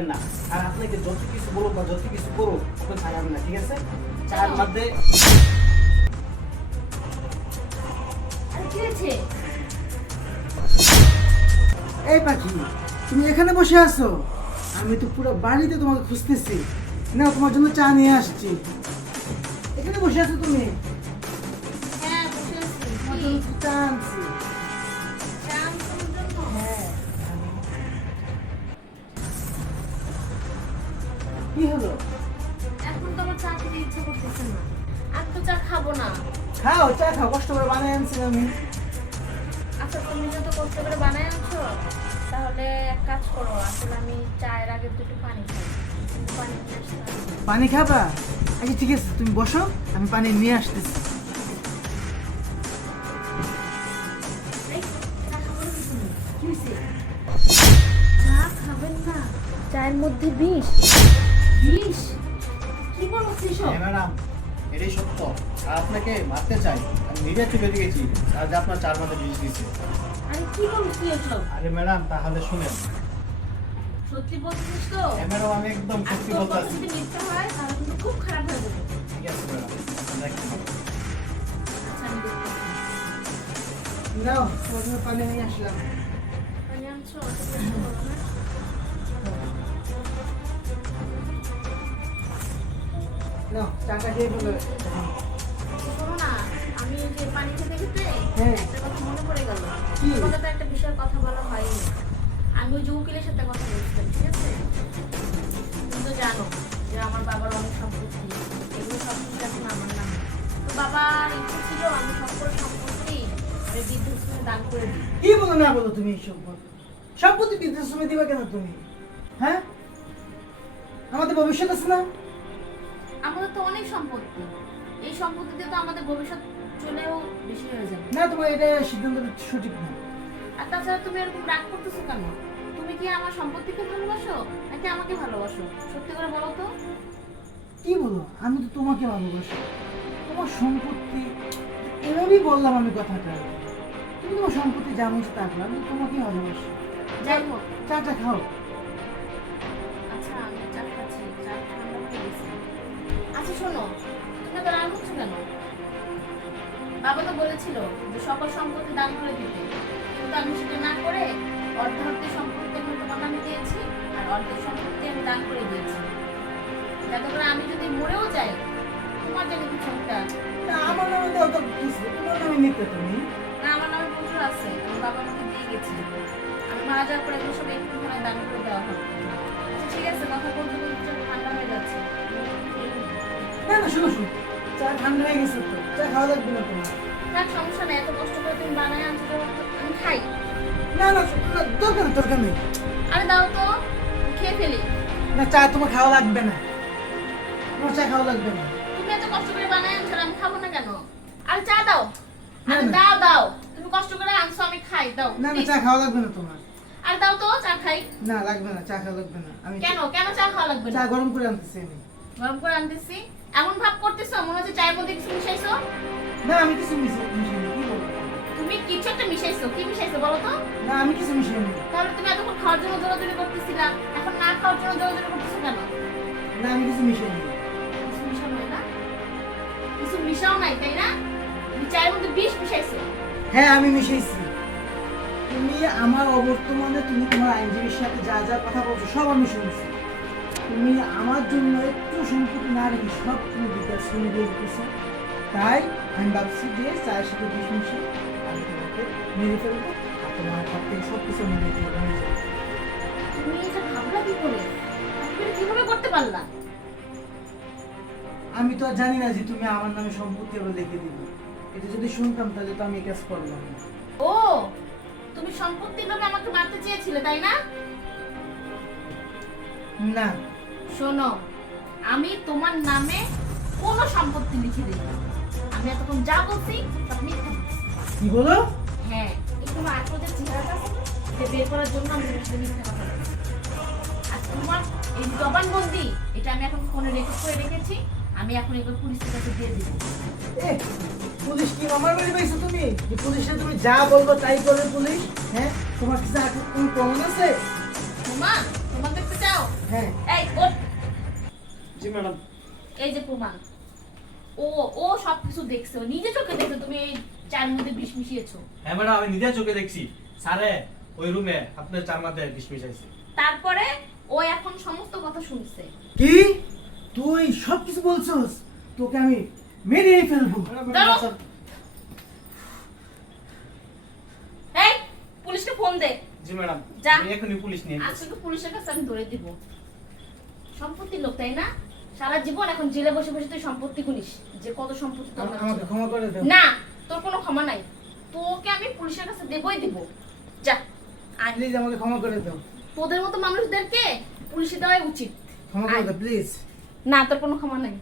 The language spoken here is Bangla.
ছাড়বেন না। আর আপনাকে যত কিছু বলুক বা যত কিছু করুক আপনি ছাড়াবেন না, ঠিক আছে? চায়ের মধ্যে আরে কি হয়েছে? এই পাখি, তুমি এখানে বসে আছো? আমি তো পুরো বাড়িতে তোমাকে খুঁজতেছি। না, তোমার জন্য চা নিয়ে আসছি। এখানে বসে আছো তুমি? হ্যাঁ, বসে আছি। তোমার জন্য তো চা আনছি। চা আনছো আমার জন্য? হ্যাঁ। কি হলো? এখন তো আমার চা খেতে ইচ্ছা করতেছে না। আর তো চা খাবো না। খাও, চা খাও, কষ্ট করে বানিয়ে আনছি আমি। আচ্ছা, তুমি যত কষ্ট করে বানায় আনছো, তাহলে এক কাজ করো, আসলে আমি চায়ের আগে দুটো পানি খাই। কিন্তু পানি নিয়ে আসতে হবে। পানি খাবা? আচ্ছা ঠিক আছে, তুমি বসো, আমি পানি নিয়ে আসতেছি। এই, চা খাবো নাকি তুমি? কি হয়েছে? চা খাবেন না? চায়ের মধ্যে বিষ? বিষ? কি বলছো এসব? হ্যাঁ ম্যাডাম, এটাই সত্য। আর আপনাকে মারতে চাই, আমি মিডিয়া চলে গেছি আর যে আপনার চার মাথা বিষ দিয়েছে। আরে কি বলছো এসব? আরে ম্যাডাম তাহলে শুনেন। সত্যি বলছিস তো? হ্যাঁ ম্যাডাম, আমি একদম আর সত্যি তোর বলতে কথা আছি। যদি মিথ্যা হয় তাহলে কিন্তু খুব খারাপ হয়ে যাবে। ঠিক আছে ম্যাডাম, আমরা একটু খাবো। আচ্ছা, আমি দেখতেছি। নাও, তোমার জন্য পানি নিয়ে আসলাম। পানি আনছো? অত কষ্ট করো না। নাও, চাটা খেয়ে ফেলো। শোনো না, আমি এই যে পানি খেতে খেতে হ্যাঁ। একটা কথা মনে পড়ে গেল। কি? তোমাকে তো একটা বিষয়ে কথা বলা হয়নি। আমি ওই যে উকিলের সাথে কথা বলছিলাম, ঠিক আছে? তুমি তো জানো যে আমার বাবার অনেক সম্পত্তি, এগুলো সব কিছু এখন আমার নামে। তো বাবার ইচ্ছে ছিল আমি সকল সম্পত্তি আমি বৃদ্ধাশ্রমে দান করে দিই। কি বলো না বলো তুমি এইসব বলো? সম্পত্তি বৃদ্ধাশ্রমে দিবা কেন তুমি? হ্যাঁ, আমাদের ভবিষ্যৎ আছে না? আমাদের তো অনেক সম্পত্তি, এই সম্পত্তিতে তো আমাদের ভবিষ্যৎ চলেও বেশি হয়ে যাবে। না, তোমার এটা সিদ্ধান্ত সঠিক না। আর তাছাড়া তুমি এরকম রাগ করতেছো কেন? তুমি কি আমার সম্পত্তিকে ভালোবাসো নাকি আমাকে ভালোবাসো? সত্যি করে বলো তো। কি বলো? আমি তো তোমাকে ভালোবাসি। তোমার সম্পত্তি, এভাবেই বললাম আমি কথাটা। তুমি তোমার সম্পত্তি যা মন তা করো, আমি তো তোমাকে ভালোবাসি। যাই হোক, চাটা খাও। আচ্ছা আমি চা খাচ্ছি, চা ঠান্ডা হয়ে গেছে। আচ্ছা শোনো, তুমি তো রাগ হচ্ছ কেন? বাবা তো বলেছিল যে সকল সম্পত্তি দান করে দিতে, কিন্তু আমি সেটা না করে অর্ধেক সম্পত্তি আমি তোমার নামে দিয়েছি আর অর্ধেক সম্পত্তি আমি দান করে দিয়েছি, যাতে করে আমি যদি মরেও যাই তোমার জন্য কিছু একটা। না, আমার নামে দাও তো কিছু, তোমার নামে নিতে তুমি। না, আমার নামে প্রচুর আছে, আমি বাবা আমাকে দিয়ে গেছি। আমি মারা যাওয়ার পরে এগুলো সব একটু দান করে দেওয়া হবে। আচ্ছা ঠিক আছে, কথা বলতে বলতে চোখ ঠান্ডা হয়ে যাচ্ছে। না না, শোনো শোনো, চা ঠান্ডা হয়ে গেছে তো, চা খাওয়া লাগবে না তোমার। থাক, সমস্যা নেই, এত কষ্ট করে তুমি বানায় আনছো যখন, আমি খাই। না না, না, দরকার নেই, দরকার নেই। আরে দাও তো, খেয়ে ফেলি। না, চা তোমার খাওয়া লাগবে না, তোমার চা খাওয়া লাগবে না। তুমি এত কষ্ট করে বানায় আনছো, আমি খাবো না কেন? আরে চা দাও। না, আরে না। দাও দাও, তুমি কষ্ট করে আনছো, আমি খাই, দাও না না, please। চা খাওয়া লাগবে না তোমার। আরে দাও তো, চা খাই। না, লাগবে না, চা খাওয়া লাগবে না। আমি কেন কেন চা খাওয়া লাগবে চা না? গরম করে আনতেছি আমি। গরম করে আনতেছি, এমন ভাব করতেছো মনে হচ্ছে চায়ের মধ্যে কিছু মিশাইছো। না, আমি কিছু মিশাইনি, কি বলবো? তুমি কিছু একটা মিশাইছো, কি মিশাইছো বলো তো? না, আমি কিছু মিশাইনি। তাহলে তুমি এতক্ষণ খাওয়ার জন্য দৌড়াদৌড়ি করতেছিলা, এখন না খাওয়ার জন্য দৌড়াদৌড়ি করতেছো কেন? না, আমি কিছু মিশাইনি। কিছু মিশাও নাই না? কিছু মিশাও নাই, তাই না? তুমি চায়ের মধ্যে বিষ মিশাইছো। হ্যাঁ, আমি মিশাইছি। তুমি আমার অবর্তমানে তুমি তোমার আইনজীবীর সাথে যা যা কথা বলছো সব আমি শুনছি। তুমি আমার জন্য একটু সম্পত্তি না রেখে সব তুমি বৃদ্ধাশ্রমে দিয়ে দিতেছো। তাই আমি ভাবছি যে চায়ের সাথে বিষ মিশিয়ে আমি তোমাকে মেরে ফেলবো আর তোমার হাত থেকে সব কিছু মেরে ফেলবো। তুমি এটা ভাবলা কি করে? তুমি এটা কিভাবে করতে পারলা? আমি তো আর জানি না যে তুমি আমার নামে সম্পত্তি আবার লিখে দিবে। এটা যদি শুনতাম তাহলে তো আমি এই কাজ করলাম না। ও, তুমি সম্পত্তির লোভে আমাকে মারতে চেয়েছিলে, তাই না? না, শোনো, আমি তোমার নামে কোনো সম্পত্তি লিখে দিই না। আমি এতক্ষণ যা বলছি সব মিথ্যা বলছি। কি বলো? হ্যাঁ, এই তোমার আসলে চেহারাটা আছে না, এটা বের করার জন্য আমি তোমার সাথে মিথ্যা কথা বলছি। আর তোমার এই জবানবন্দি, এটা আমি এখন ফোনে রেকর্ড করে রেখেছি, আমি এখন এগুলো পুলিশের কাছে দিয়ে দিব। এ, পুলিশ কি আমার বাড়ি পাইছো তুমি? যে পুলিশে তুমি যা বলবো তাই করবে পুলিশ? হ্যাঁ, তোমার কাছে আর কোনো প্রমাণ আছে? তোমার দেখতে চাও? হ্যাঁ এই ওঠ। জি ম্যাডাম। এই যে প্রমাণ, ও ও সবকিছু দেখছে, ও নিজে চোখে দেখছে তুমি এই চায়ের মধ্যে বিষ মিশিয়েছো। হ্যাঁ ম্যাডাম, আমি নিজের চোখে দেখছি স্যারে ওই রুমে আপনার চার মাথায় বিষ মিশাইছে। তারপরে ও এখন সমস্ত কথা শুনছে। কি তুই সব কিছু বলছস? তোকে আমি মেরেই ফেলবো। দাঁড়াও। এই পুলিশকে ফোন দে। জি ম্যাডাম, যা। আমি এখনই পুলিশ নিয়ে আজকে তো পুলিশের কাছে আমি ধরে দিব। সম্পত্তির লোক তাই না? সারা জীবন এখন জেলে বসে বসে তুই সম্পত্তি গুনিস, যে কত সম্পত্তি তোর নামে আমাকে ছিল। ক্ষমা করে দাও। না, তোর কোনো ক্ষমা নাই। তোকে আমি পুলিশের কাছে দেবই দিব। যা আয়। প্লিজ আমাকে ক্ষমা করে দাও। তোদের মতো মানুষদেরকে পুলিশে দেওয়াই উচিত। ক্ষমা করে দাও প্লিজ। না, তোর কোনো ক্ষমা নাই।